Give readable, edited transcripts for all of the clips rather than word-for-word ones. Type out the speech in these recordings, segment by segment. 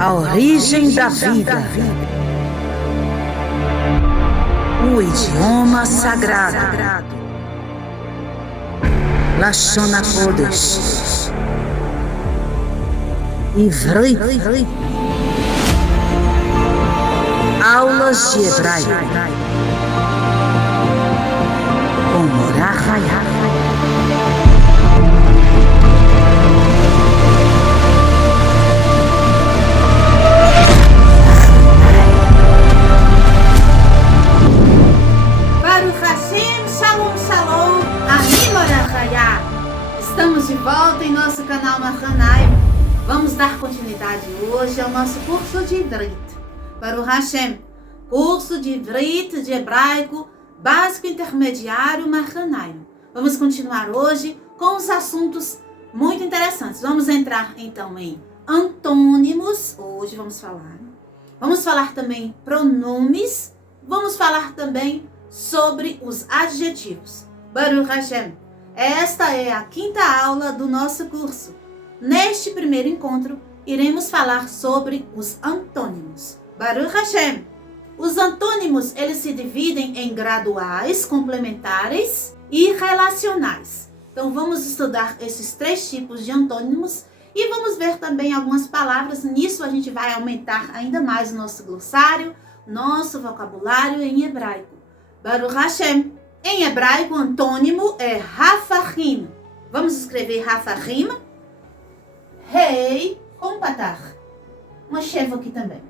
A origem da vida. O idioma sagrado. Lashon HaKodesh. Ivrit. Aulas de hebraico. Com Morah Hayat. Estamos de volta em nosso canal Mahanai. Vamos dar continuidade hoje ao nosso curso de Ivrit. Baruch Hashem, curso de Ivrit, de hebraico, básico intermediário Mahanai. Vamos continuar hoje com os assuntos muito interessantes. Vamos entrar então em antônimos, hoje vamos falar. Vamos falar também pronomes, vamos falar também sobre os adjetivos. Baruch Hashem. Esta é a quinta aula do nosso curso. Neste primeiro encontro, iremos falar sobre os antônimos. Baruch Hashem. Os antônimos, eles se dividem em graduais, complementares e relacionais. Então, vamos estudar esses três tipos de antônimos e vamos ver também algumas palavras. Nisso, a gente vai aumentar ainda mais o nosso glossário, nosso vocabulário em hebraico. Baruch Hashem. Em hebraico, o antônimo é Hafahim. Vamos escrever Hafahim. Rei com patar. Uma chevo aqui também.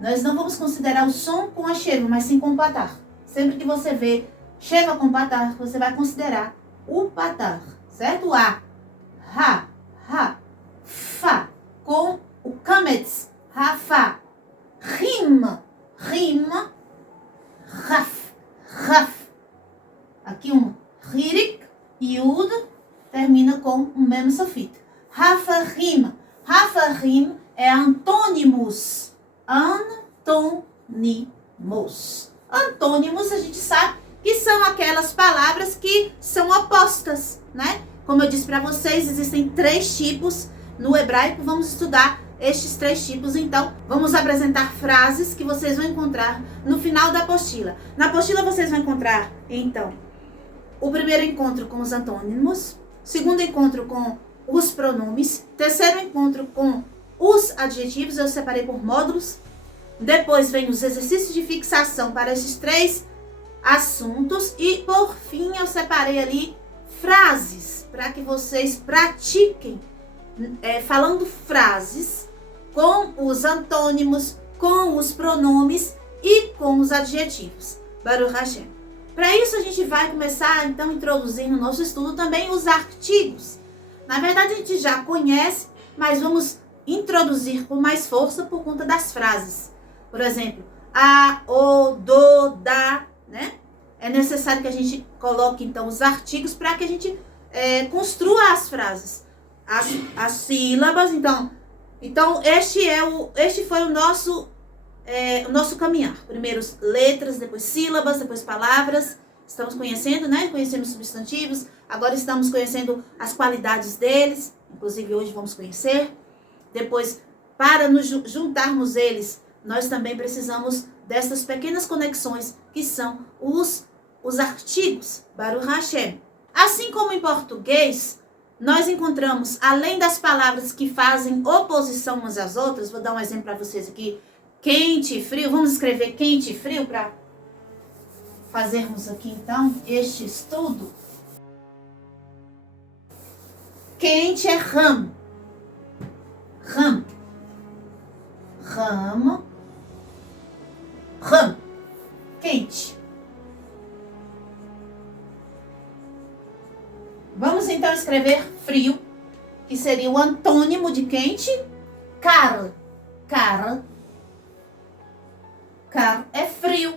Nós não vamos considerar o som com a chevo, mas sim com o patar. Sempre que você vê cheva com patar, você vai considerar o patar. Certo? A, ha, fa. Com o kametz, Hafa. Rim, raf. Aqui um hirik, yud, termina com o mesmo sufixo. Hafahim. Hafahim é antônimos. Antônimos, a gente sabe que são aquelas palavras que são opostas, né? Como eu disse para vocês, existem três tipos no hebraico. Vamos estudar estes três tipos, então. Vamos apresentar frases que vocês vão encontrar no final da apostila. Na apostila vocês vão encontrar, então, o primeiro encontro com os antônimos, segundo encontro com os pronomes, terceiro encontro com os adjetivos, eu separei por módulos. Depois vem os exercícios de fixação para esses três assuntos e, por fim, eu separei ali frases para que vocês pratiquem falando frases com os antônimos, com os pronomes e com os adjetivos. Baruch Hashem. Para isso, a gente vai começar, então, a introduzir no nosso estudo também os artigos. Na verdade, a gente já conhece, mas vamos introduzir com mais força por conta das frases. Por exemplo, a, o, do, da, né? É necessário que a gente coloque, então, os artigos para que a gente construa as frases. As sílabas, então este foi o nosso caminhar. Primeiro letras, depois sílabas, depois palavras. Estamos conhecendo, né? Conhecemos substantivos. Agora estamos conhecendo as qualidades deles. Inclusive hoje vamos conhecer. Depois, para nos juntarmos eles, nós também precisamos dessas pequenas conexões que são os artigos. Baruch Hashem. Assim como em português, nós encontramos, além das palavras que fazem oposição umas às outras, vou dar um exemplo para vocês aqui. Quente e frio, vamos escrever quente e frio para fazermos aqui então este estudo. Quente é ram, quente. Vamos então escrever frio, que seria o antônimo de quente, kar é frio.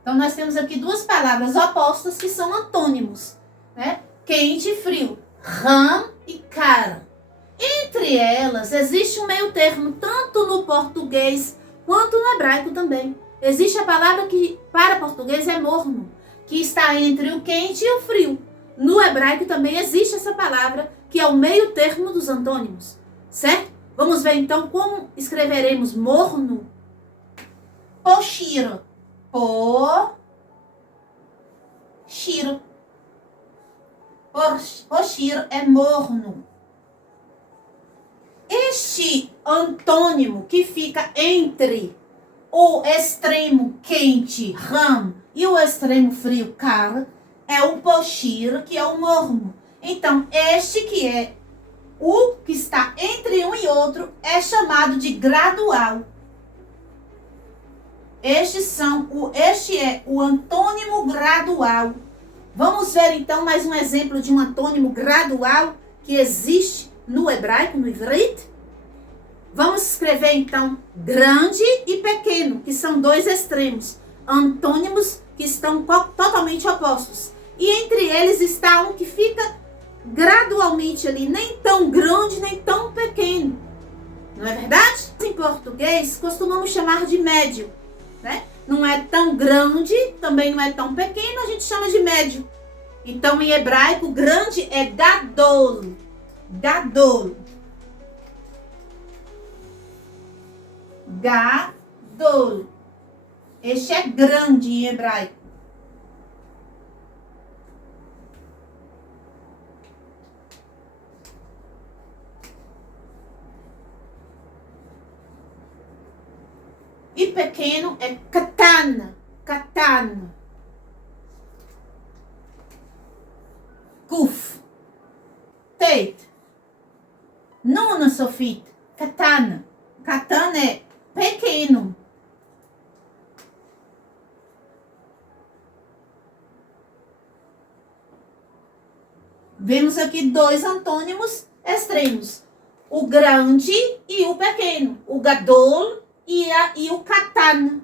Então, nós temos aqui duas palavras opostas que são antônimos, né? Quente e frio. Ram e kar. Entre elas, existe um meio termo, tanto no português quanto no hebraico também. Existe a palavra que, para português, é morno, que está entre o quente e o frio. No hebraico também existe essa palavra, que é o meio termo dos antônimos. certo? Vamos ver então como escreveremos morno. Poshir. Poshir. Poshir é morno. Este antônimo que fica entre o extremo quente, ram, e o extremo frio, kar, é o poshir, que é o morno. Então, este que é o que está entre um e outro é chamado de gradual. Este é o antônimo gradual. Vamos ver então mais um exemplo de um antônimo gradual que existe no hebraico, no ivrit. Vamos escrever então grande e pequeno, que são dois extremos, antônimos que estão totalmente opostos. E entre eles está um que fica gradualmente ali, nem tão grande, nem tão pequeno. Não é verdade? Em português, costumamos chamar de médio, né? Não é tão grande, também não é tão pequeno, a gente chama de médio. Então, em hebraico, grande é gadol. Gadol. Gadol. Este é grande em hebraico. E pequeno é katan. Katan. Kuf. Teit. Nuna sofit. Katan. Katan é pequeno. Vemos aqui dois antônimos extremos. O grande e o pequeno. O gadol e o katan.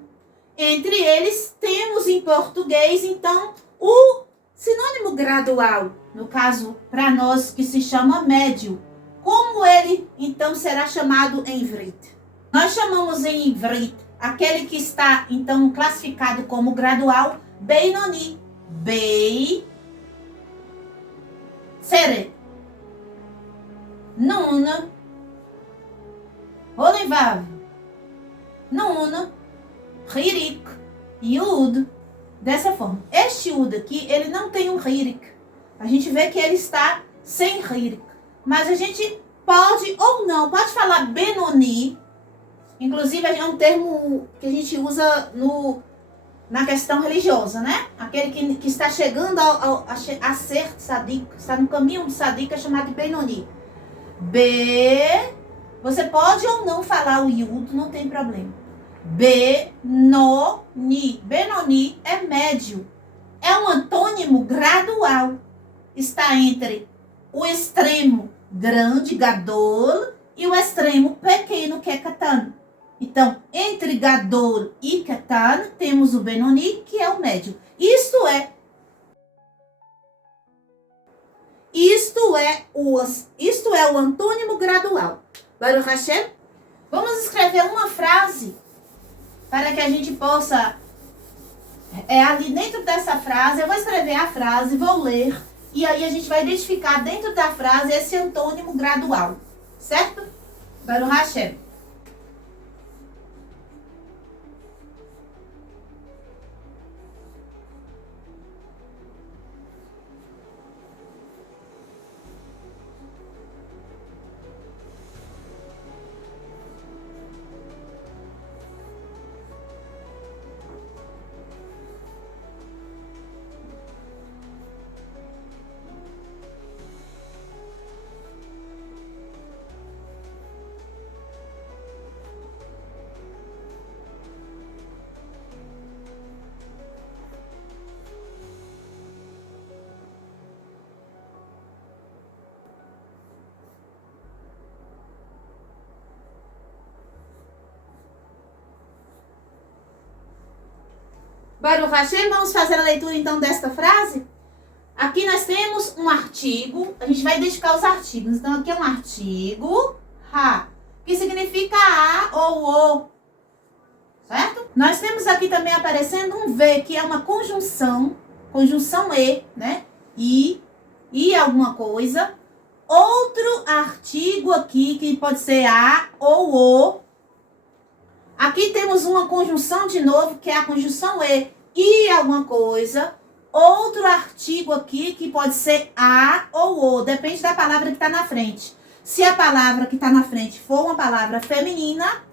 Entre eles temos em português, então, o sinônimo gradual. No caso, para nós, que se chama médio. Como ele, então, será chamado em ivrit? Nós chamamos em ivrit aquele que está, então, classificado como gradual, Beinoni. Seret. Nuna. Olevav. Nuna. Hirik. Yud. Dessa forma. Este Yud aqui, ele não tem um Hirik. A gente vê que ele está sem Hirik. Mas a gente pode ou não, pode falar Benoni. Inclusive, é um termo que a gente usa na questão religiosa, né? Aquele que está chegando a ser tzadik, está no caminho do tzadik, é chamado de Benoni. Você pode ou não falar o Yud, não tem problema. Benoni. Benoni é médio. É um antônimo gradual. Está entre o extremo grande, gadol, e o extremo pequeno, que é katan. Então, entre gadol e katan, temos o benoni, que é o médio. Isto é o antônimo gradual. Baruch Hashem, vamos escrever uma frase para que a gente possa, ali dentro dessa frase, eu vou escrever a frase, vou ler, e aí a gente vai identificar dentro da frase esse antônimo gradual, certo? Baruch Hashem. Baruch Hashem, vamos fazer a leitura então desta frase? Aqui nós temos um artigo, a gente vai identificar os artigos. Então aqui é um artigo, ha, que significa a ou o, certo? Nós temos aqui também aparecendo um V, que é uma conjunção e, né? E alguma coisa. outro artigo aqui, que pode ser a ou o. Aqui temos uma conjunção de novo, que é a conjunção e alguma coisa. Outro artigo aqui, que pode ser a ou o, depende da palavra que está na frente. Se a palavra que está na frente for uma palavra feminina,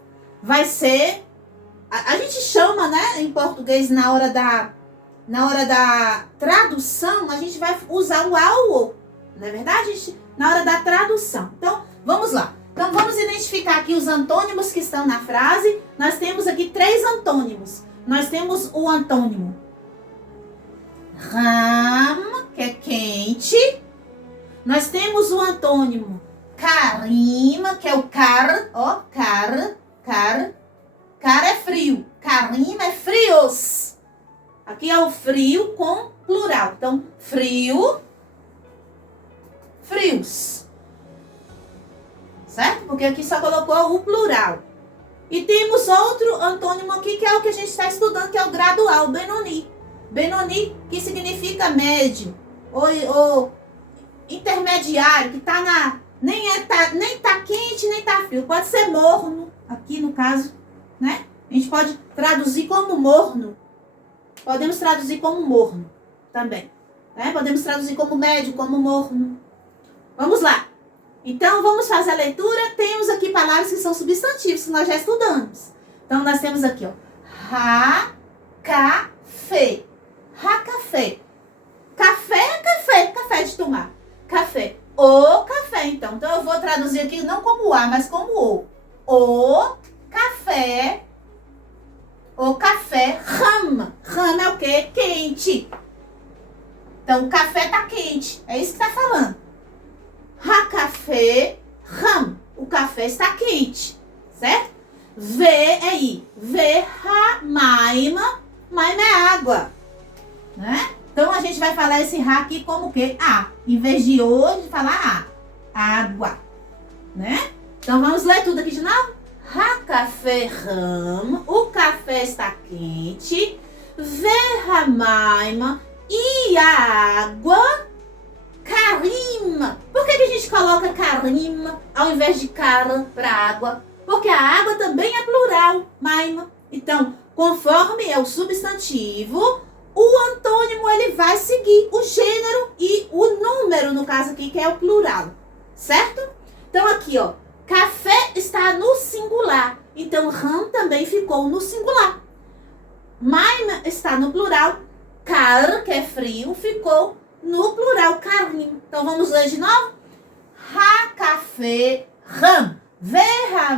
vai ser... A gente chama, né, em português, na hora da tradução, a gente vai usar o a ou o. Não é verdade? Na hora da tradução. Então, vamos lá. Então, vamos identificar aqui os antônimos que estão na frase. Nós temos aqui 3 antônimos. Nós temos o antônimo ram, que é quente. Nós temos o antônimo karim, que é o car, ó, car é frio. Karim é frios. Aqui é o frio com plural. Então, frio, frios. Certo? Porque aqui só colocou o plural. E temos outro antônimo aqui, que é o que a gente está estudando, que é o gradual, Benoni. Benoni, que significa médio, ou intermediário, que tá na... Nem tá quente, nem tá frio. Pode ser morno, aqui no caso, né? A gente pode traduzir como morno. Podemos traduzir como morno também. Né? Podemos traduzir como médio, como morno. Vamos lá. Então, vamos fazer a leitura. Temos aqui palavras que são substantivos, que nós já estudamos. Então, nós temos aqui, ó. Café. Café. Café é café. Café de tomar. Café. O café, então. Então, eu vou traduzir aqui não como a, mas como o. O café. O café. Ram. Ram é o quê? Quente. Então, o café tá quente. É isso que tá falando. Café, ram. O café está quente, certo? Ve é ir. Ve, maima. Maima é água, né? Então, a gente vai falar esse ra aqui como o quê? A. Em vez de hoje, falar a. Água, né? Então, vamos ler tudo aqui de novo? Café, ram. O café está quente. Ve, maima. E a água... Karim. Por que a gente coloca karim ao invés de kar para água? Porque a água também é plural, maima. Então, conforme é o substantivo, o antônimo ele vai seguir o gênero e o número, no caso aqui, que é o plural. Certo? Então, aqui, ó. Café está no singular. Então, ram também ficou no singular. Maima está no plural. Kar, que é frio, ficou no plural, karim. Então, vamos ler de novo? Café, ram.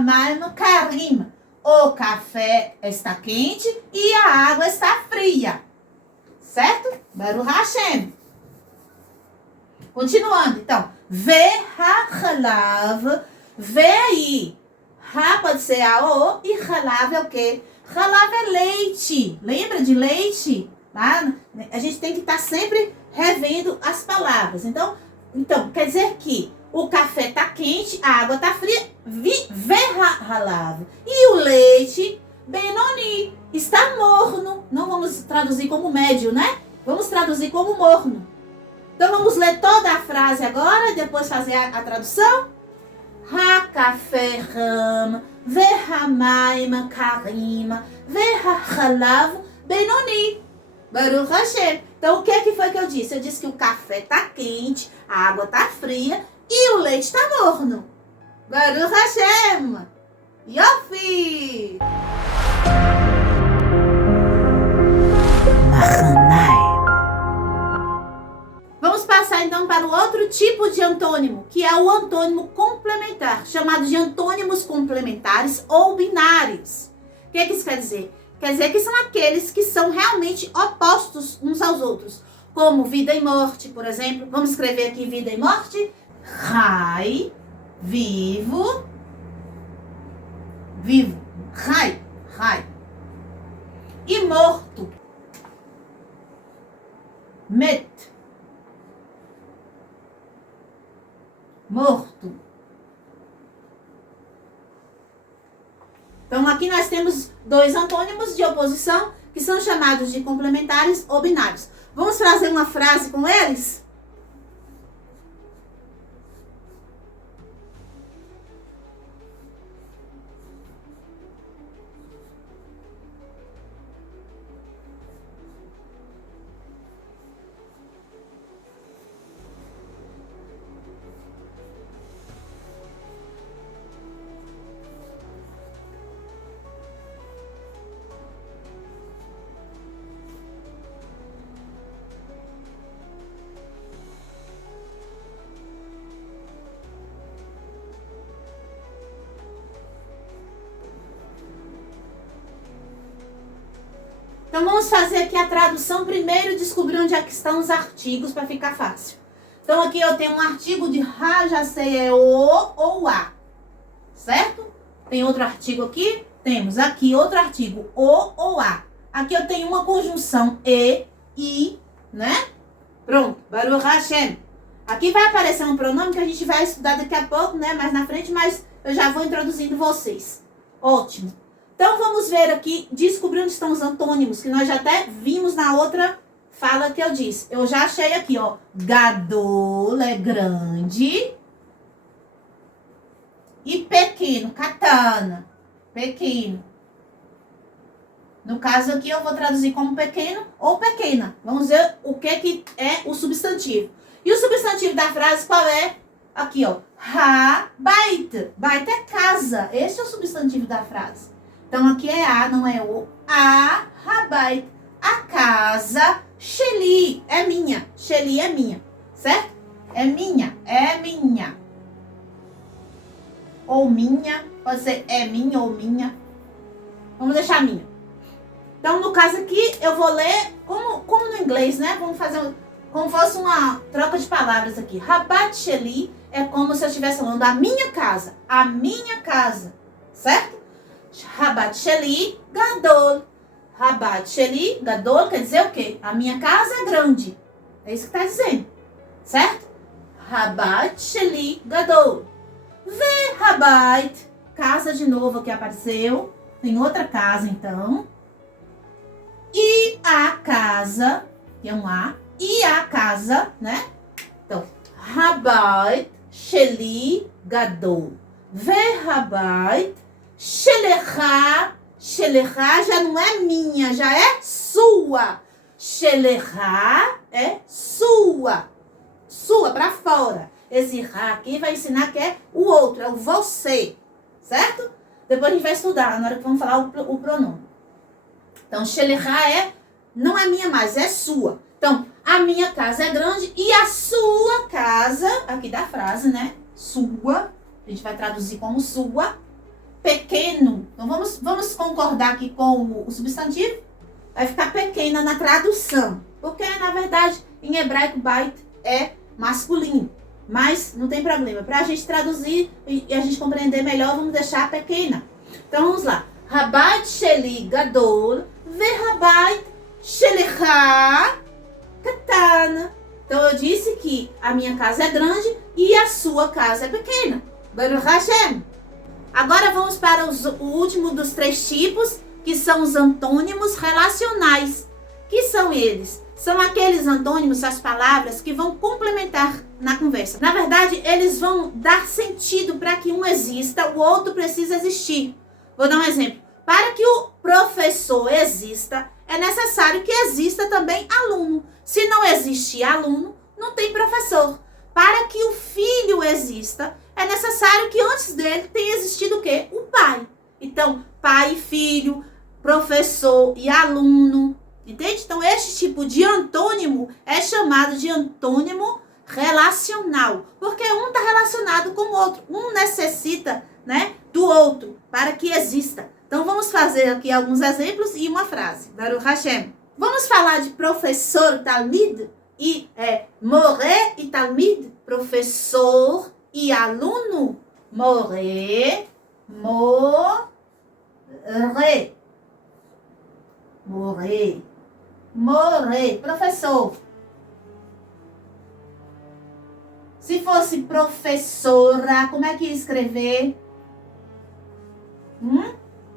Maima, karim. O café está quente e a água está fria. Certo? Baruch Hashem. Continuando, então. Halav. Aí. Pode ser a o e halav é o quê? Halav é leite. Lembra de leite? Tá? A gente tem que estar sempre revendo as palavras. Então, quer dizer que o café está quente, a água está fria, halav. E o leite, benoni, está morno. Não vamos traduzir como médio, né? Vamos traduzir como morno. Então, vamos ler toda a frase agora e depois fazer a tradução. Café ram, maima karim, halav benoni. Baruch Hashem. Então, o que foi que eu disse? Eu disse que o café tá quente, a água tá fria e o leite tá morno. Baruch Hashem. Yofi. Vamos passar, então, para o outro tipo de antônimo, que é o antônimo complementar, chamado de antônimos complementares ou binários. O que isso quer dizer? Quer dizer que são aqueles que são realmente opostos uns aos outros. Como vida e morte, por exemplo. Vamos escrever aqui vida e morte. Rai, vivo. Vivo. Rai. E morto. Met. Morto. Então, aqui nós temos 2 antônimos de oposição, que são chamados de complementares ou binários. Vamos fazer uma frase com eles? Então vamos fazer aqui a tradução primeiro e descobrir onde é que estão os artigos para ficar fácil. Então aqui eu tenho um artigo de ha, já sei, é o ou a, certo? Tem outro artigo aqui? Temos aqui outro artigo, o ou a. Aqui eu tenho uma conjunção e, i, né? Pronto, Baruch Hashem. Aqui vai aparecer um pronome que a gente vai estudar daqui a pouco, né? Mais na frente, mas eu já vou introduzindo vocês. Ótimo. Então vamos ver aqui, descobrir onde estão os antônimos, que nós já até vimos na outra fala que eu disse. Eu já achei aqui, ó. Gadol é grande. E pequeno, katana, pequeno. No caso aqui eu vou traduzir como pequeno ou pequena. Vamos ver o que é o substantivo. E o substantivo da frase qual é? Aqui, ó. Ha-bait. Bait é casa. Esse é o substantivo da frase. Então aqui é a, não é o. A, ha-bait. A casa, sheli, é minha. Sheli é minha, certo? É minha, é minha. Ou minha, pode ser é minha ou minha. Vamos deixar minha. Então, no caso aqui, eu vou ler como no inglês, né? Vamos fazer como fosse uma troca de palavras aqui. Rabat sheli é como se eu estivesse falando a minha casa. A minha casa, certo? Rabat sheli gadol. Rabat sheli gadol quer dizer o quê? A minha casa é grande. É isso que está dizendo, certo? Rabat sheli gadol. Ve Rabait, casa de novo que apareceu. Tem outra casa, então. E a casa, que é um A. E a casa, né? Então, Rabait, Sheli, Gadol. Ve Rabait, Shelecha. Shelecha já não é minha, já é sua. Shelecha é sua. Sua, para fora. Esse ra aqui vai ensinar que é o outro, é o você, certo? Depois a gente vai estudar, na hora que vamos falar o pronome. Então, Shelecha não é minha mais, é sua. Então, a minha casa é grande e a sua casa, aqui da frase, né? Sua, a gente vai traduzir como sua, pequeno. Então, vamos concordar aqui com o substantivo. Vai ficar pequena na tradução, porque, na verdade, em hebraico, bait é masculino. Mas não tem problema. Para a gente traduzir e a gente compreender melhor, vamos deixar pequena. Então vamos lá. Rabat sheli gadol ve rabat shelecha katana. Então eu disse que a minha casa é grande e a sua casa é pequena. Baruch Hashem. Agora vamos para o último dos 3 tipos, que são os antônimos relacionais. Que são eles? São aqueles antônimos, as palavras que vão complementar na conversa. Na verdade, eles vão dar sentido para que um exista, o outro precisa existir. Vou dar um exemplo. Para que o professor exista, é necessário que exista também aluno. Se não existir aluno, não tem professor. Para que o filho exista, é necessário que antes dele tenha existido o quê? O pai. Então, pai e filho, professor e aluno. Entende? Então, este tipo de antônimo é chamado de antônimo relacional. Porque um está relacionado com o outro. Um necessita, né, do outro para que exista. Então, vamos fazer aqui alguns exemplos e uma frase. Baruch Hashem. Vamos falar de professor Talmid e moré e Talmid. Professor e aluno. Moré, moré. Moré. Moré, professor. Se fosse professora, como é que ia escrever?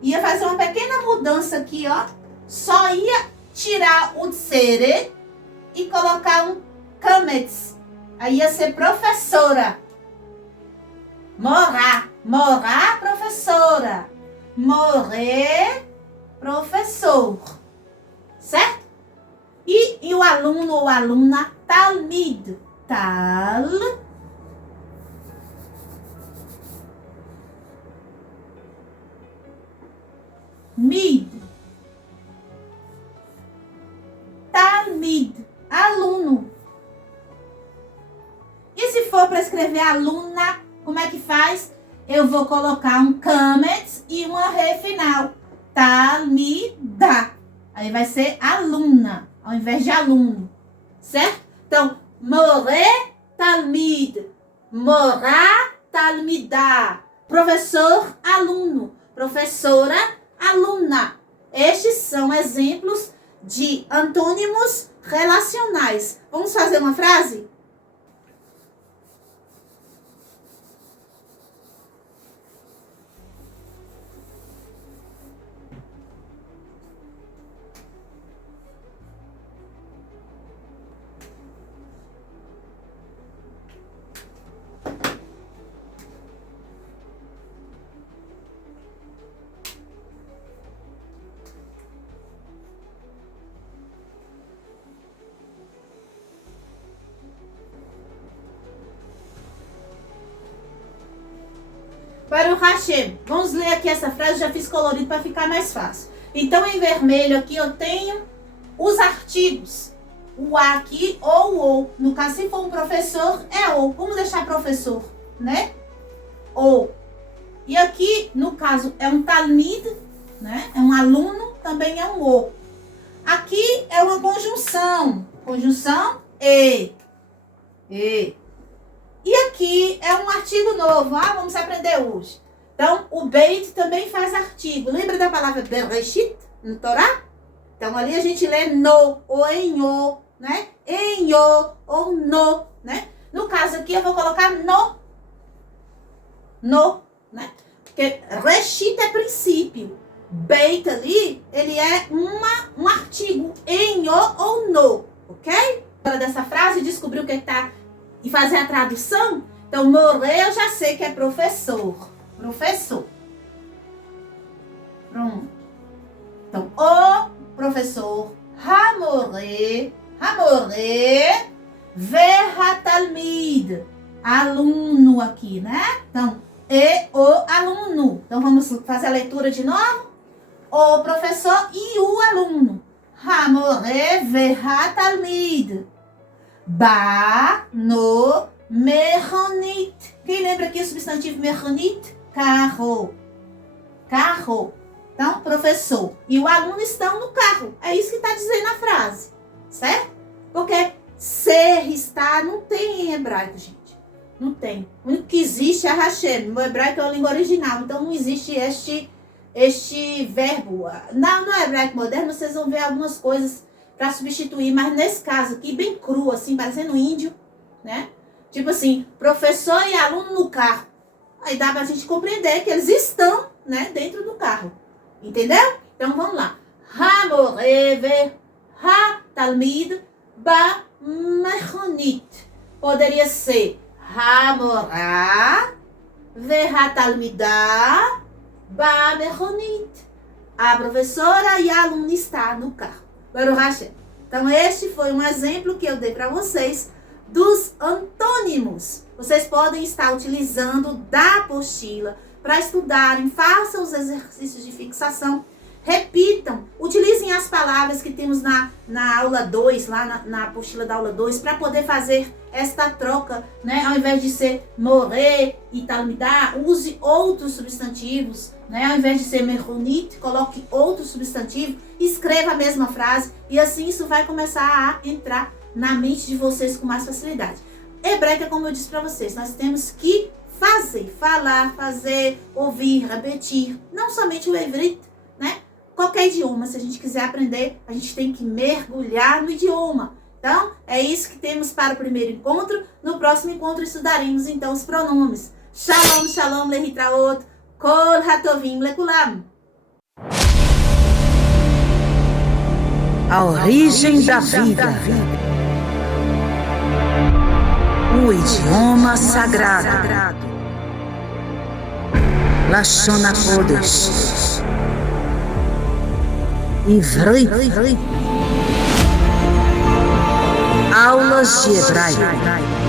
Ia fazer uma pequena mudança aqui, ó. Só ia tirar o tsere e colocar um kametz. Aí ia ser professora. Morá. Morá, professora. Moré, professor. Certo? E o aluno ou aluna, talmid. Talmid. Talmid. Aluno. E se for para escrever aluna, como é que faz? Eu vou colocar um kametz e uma re final. Talmida. Aí vai ser aluna, ao invés de aluno, certo? Então, more talmid, morá talmidá, professor, aluno, professora, aluna. Estes são exemplos de antônimos relacionais. Vamos fazer uma frase? Baruch Hashem. Vamos ler aqui essa frase, já fiz colorido para ficar mais fácil. Então, em vermelho aqui eu tenho os artigos. O a aqui ou o. No caso, se for um professor, é o. Vamos deixar professor, né? O. E aqui, no caso, é um talmid, né? É um aluno, também é um o. Aqui é uma conjunção. Conjunção e. E. E aqui é um artigo novo. Vamos aprender hoje. Então, o beit também faz artigo. Lembra da palavra bereshit no Torá? Então, ali a gente lê no ou em o, né? Em o ou no, né? No caso aqui, eu vou colocar no. No, né? Porque reshit é princípio. Beit ali, ele é um artigo. Em o ou no, ok? Fora dessa frase, descobrir o que está... E fazer a tradução, então, morrer eu já sei que é professor. Professor. Pronto. Então, o professor, hamore, verhatalmid, aluno aqui, né? Então, e o aluno. Então, vamos fazer a leitura de novo? O professor e o aluno. Hamore, verhatalmid. Ba, no, mechonit. Quem lembra aqui o substantivo mechonit? Carro. Carro. Então, professor e o aluno estão no carro. É isso que está dizendo a frase. Certo? Porque ser, estar, não tem em hebraico, gente. Não tem. O único que existe é Hashem. No hebraico é a língua original. Então, não existe este verbo. No hebraico moderno, vocês vão ver algumas coisas para substituir, mas nesse caso aqui, bem cru, assim, parecendo índio, né? Tipo assim, professor e aluno no carro. Aí dá pra gente compreender que eles estão, né, dentro do carro. Entendeu? Então, vamos lá. Hamoreve, ha-talmid, ba-mechonit. Poderia ser Hamorá, ve-ha-talmidá, ba-mechonit. A professora e a aluna está no carro. Baruch Hashem. Então, este foi um exemplo que eu dei para vocês dos antônimos. Vocês podem estar utilizando da apostila para estudarem, façam os exercícios de fixação, repitam, utilizem as palavras que temos na aula 2, lá na apostila da aula 2, para poder fazer esta troca, né? Ao invés de ser morrer e talmidá, use outros substantivos, né? Ao invés de ser mechonit, coloque outro substantivo, escreva a mesma frase e assim isso vai começar a entrar na mente de vocês com mais facilidade. Hebraica, como eu disse para vocês, nós temos que fazer, falar, fazer, ouvir, repetir, não somente o ivrit, né? Qualquer idioma, se a gente quiser aprender, a gente tem que mergulhar no idioma. Então, é isso que temos para o primeiro encontro. No próximo encontro, estudaremos, então, os pronomes. Shalom, shalom, lehitraot, kol hatovim lekulam. A origem da vida. O idioma sagrado. Lashon HaKodesh. Ivrit. Aulas de hebraico.